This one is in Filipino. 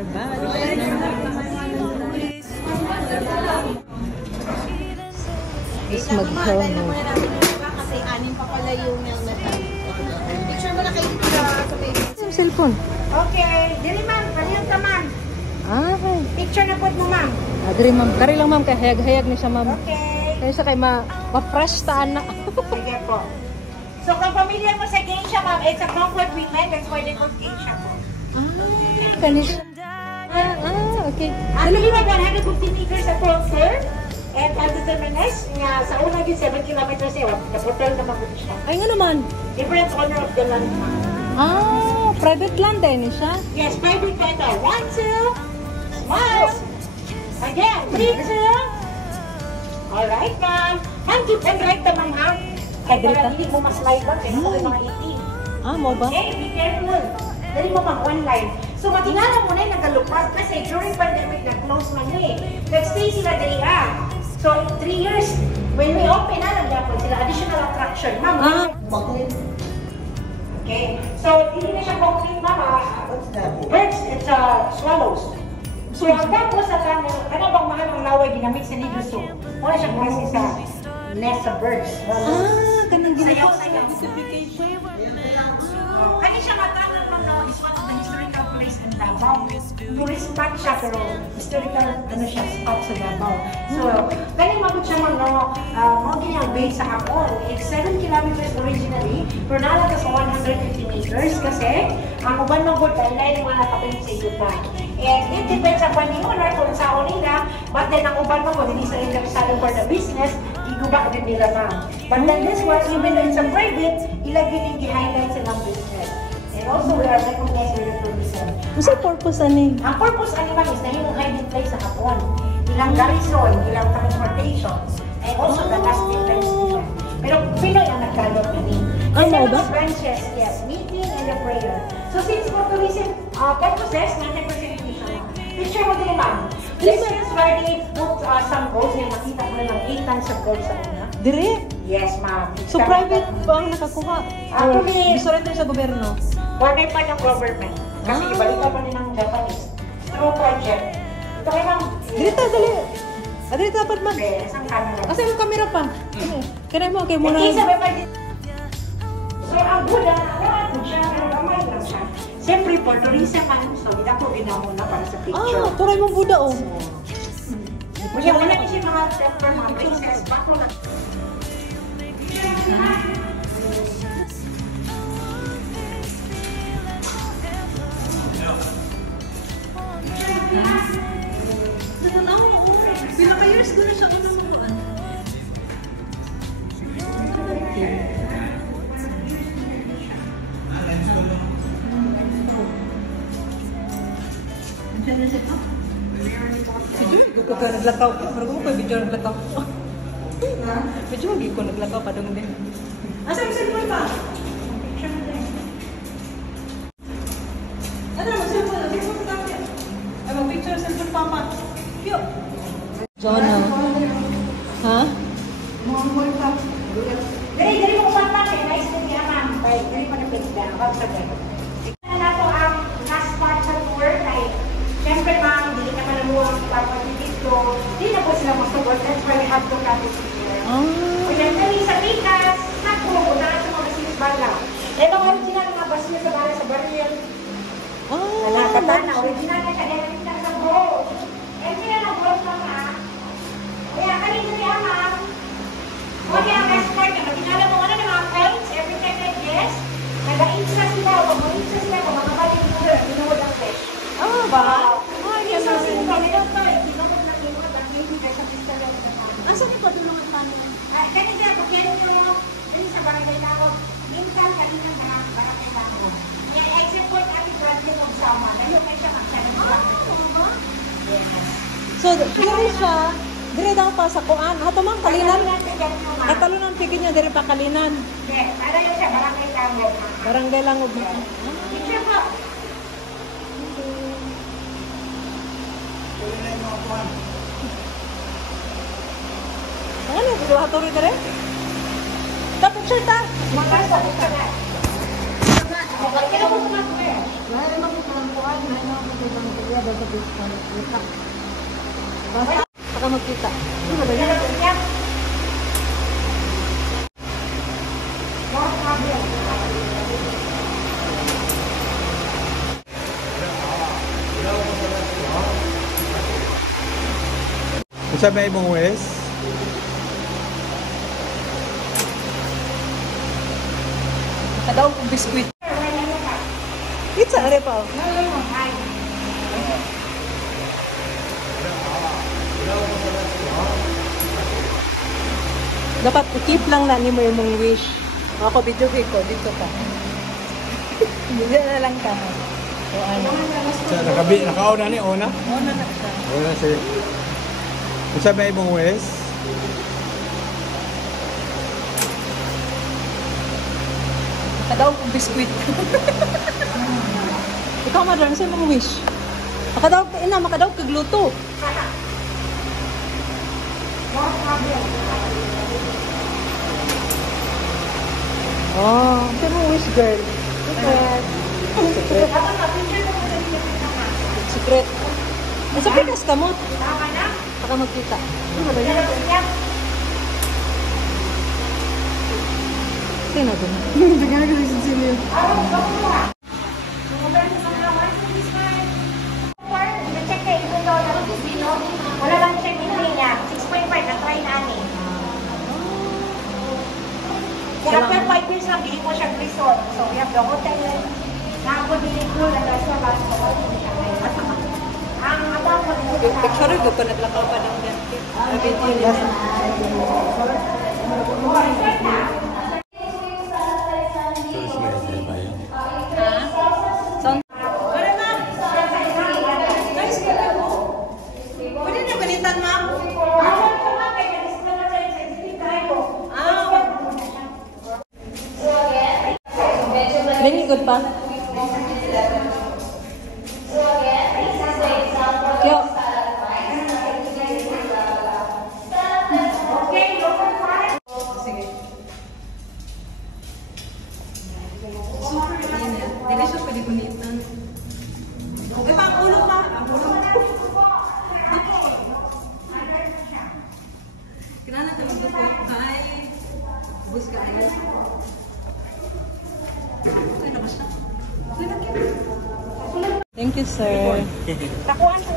Is mag-promo. Kasi anim pa pala yung picture mo na kayo sa baby. Yung cellphone. Okay. Dili ma'am, kanyan ka ma'am. Okay. Picture na po mo ma'am. Diri ma'am. Kari lang ma'am, kay hayag-hayag ni siya ma'am. Okay. Kaya sa kay ma-fresh taan na. Sige po. So kung familiar mo sa geisha ma'am, it's a comfort women. That's why they call geisha po. Kanis. Okay. Actually, may 150 meters approach sir. And ang determination niya, sa una din 7 kilometers eh, naputol naman po siya. Ay nga naman. Different owner of the land. Private land din siya? Yes, private land. 1, 2, smile. Again, 3, 2. Alright, ma'am. Ma'am, keep and right the ma'am, ha? Kaya para hindi mo mas-slide ba? Kaya ako mga 18. Mo ba? Okay, be careful. Dali mo ma'am, one line. So, matingala mo na yung nagalupas kasi during pandemic, nag-close man eh. Nag-stay sila dali So, 3 years, when we open, nagyapon sila, additional attraction. Ma'am, okay. So, hindi na siya concrete, ma'am. Birds, it's swallows. So, ang tapos sa kanya, ano bang mahal ang laway ginamit sa Niduso? Wala siyang klase sa nest sa birds. Ganang ginagawa. Sayaw. Ano siya matawag mo, no? Is one of the historical place in Davao. Tourist spot siya, pero historical siya, spot sa Davao. So, kaya mabot siya mo, no? Mga ganyang base sa Hapon. It's 7 kilometers originally, pero nalaga sa 150 meters kasi ang uban ng good dahil yung mga nakapilit sa Yuta. And it depends sa owner kung saan nila, but then ang uban ng good, hindi sa interesado for the business, iguba din nila ma'am. But then this one, even though it's a private, ilagay din i-highlight silang business. And also, we are recognized with the tourism. Ano purpose ani? Ang purpose ani ma'am is na yung hiding place sa Hapon. Ilang garrison, ilang transportation, and also the last defense nila. Pero Pinoy ang nagkalot na din. Kasi mga branches, yes, meeting and the prayer. So since for tourism purposes, natin presentation. Picture mo din ma'am. This is where they put some goals. Yung makita ko na lang 8 tons of gold sa una. Dire? Yes, ma'am. So private ba ang nakakuha? Surrender sa gobyerno? Order pa ng government. Kasi ibalik pa rin ng Japanese. Through project. Ito kayo ma'am. Dirita, dali. Dirita dapat ma'am. Isang camera. Kasi yung camera pa. Kaya mo, kaya muna. So, ang Buddha, nakakot siya, pero gamay lang siya. Siyempre, for tourism man, so, hindi ako ginamuna para sa picture. turay mong Buddha, oh. Kaya wala kasi mga temper, mga princess, bako na. Pinaka-years ko na siya kanunuan. Video ko naglakaw. Pero kung ko video naglakaw. Video ko naglakaw pa dong din. Asa yung cellphone pa? Ano mo cellphone? Cellphone ka pa. Ay mo picture cellphone pa pa. Yo. Jonah. Ha? Dari mo kumanta kay nice to meet you, ma'am. Dari mo na-picture. Huwag sa gano'n. Tignan na po ang last part sa tour kay siyempre ma'am, hindi naman namuha ang property dito. Hindi na po sila masugot. That's why we have to cut it here. O yan kami sa Pikas, naku, na sa mga basilis bala. Eh, mga original mga basilis sa bala sa baril. Nakatana, original na siya. Dahil na sa bro. Eh, sila na bro pa nga. Kaya kanina niya ma'am. Okay, ang best part na matinala mo ano ng mga coins, every time like this, nag-a-insta sila, mag-a-insta sila, mag-a-balik sila, binuhod ang fish. Ba? Yes, so simple. Meron to, binuhod ng binuhod ang fish, kasi sa pista lang sa kanya. Asa ni padulungan pa niya? Kaya sila, bukyan nyo, yun sa barangay Lawag, minsan kanina na barangay Lawag. Kaya except for natin Bradley ng sama, dahil may siya magsabi ng Yes. So, dire siya, dire daw pa sa kuan. Ato man kalinan. Katalunan pigin niya dire pa kalinan. Hindi, ano yun siya, barangay Lawag. Barangay lang ug. Picture po. Ano, dito haturi dire? Ta picture ta. Makasa ko ka na. Kaya mo naman ko eh. Wala naman ko kuan, Saka magkita. Sa may mong wes? Kadaw kong biskuit. Pizza, are pa. Dapat i-keep lang na ni mo yung mong wish. Ako, video ko, dito ka. Hindi na lang ka. O ano? Nakauna ni Ona? Ona na siya. Ona siya. Sa may mong wes? Kadaw kong biskuit. Ikaw, madam, sa'yo mong wish. Makadaw ka, ina, makadaw kagluto. Oh, sa'yo mong wish, girl. Secret. Secret. Secret. Nasa pikas ka mo. Baka magkita. Sino doon? Hindi ka nagsisilip. Check kayo ito daw na wala lang check in niya. 6.5 na try namin. Kaya after 5 years lang, hindi ko siya resort. So we have the hotel. Nako din ko na sa baso. Ang about ko Picture ko pa naglakaw pa ng dente. Pwede niyo balitan, ma'am? Very good pa. Yo. Sige. Super init. Delicious pwede kunitan. Okay pa ang ulo pa. Ang ulo. Kailangan natin magdupo kay bus kayo. Thank you, sir. Nakuha ko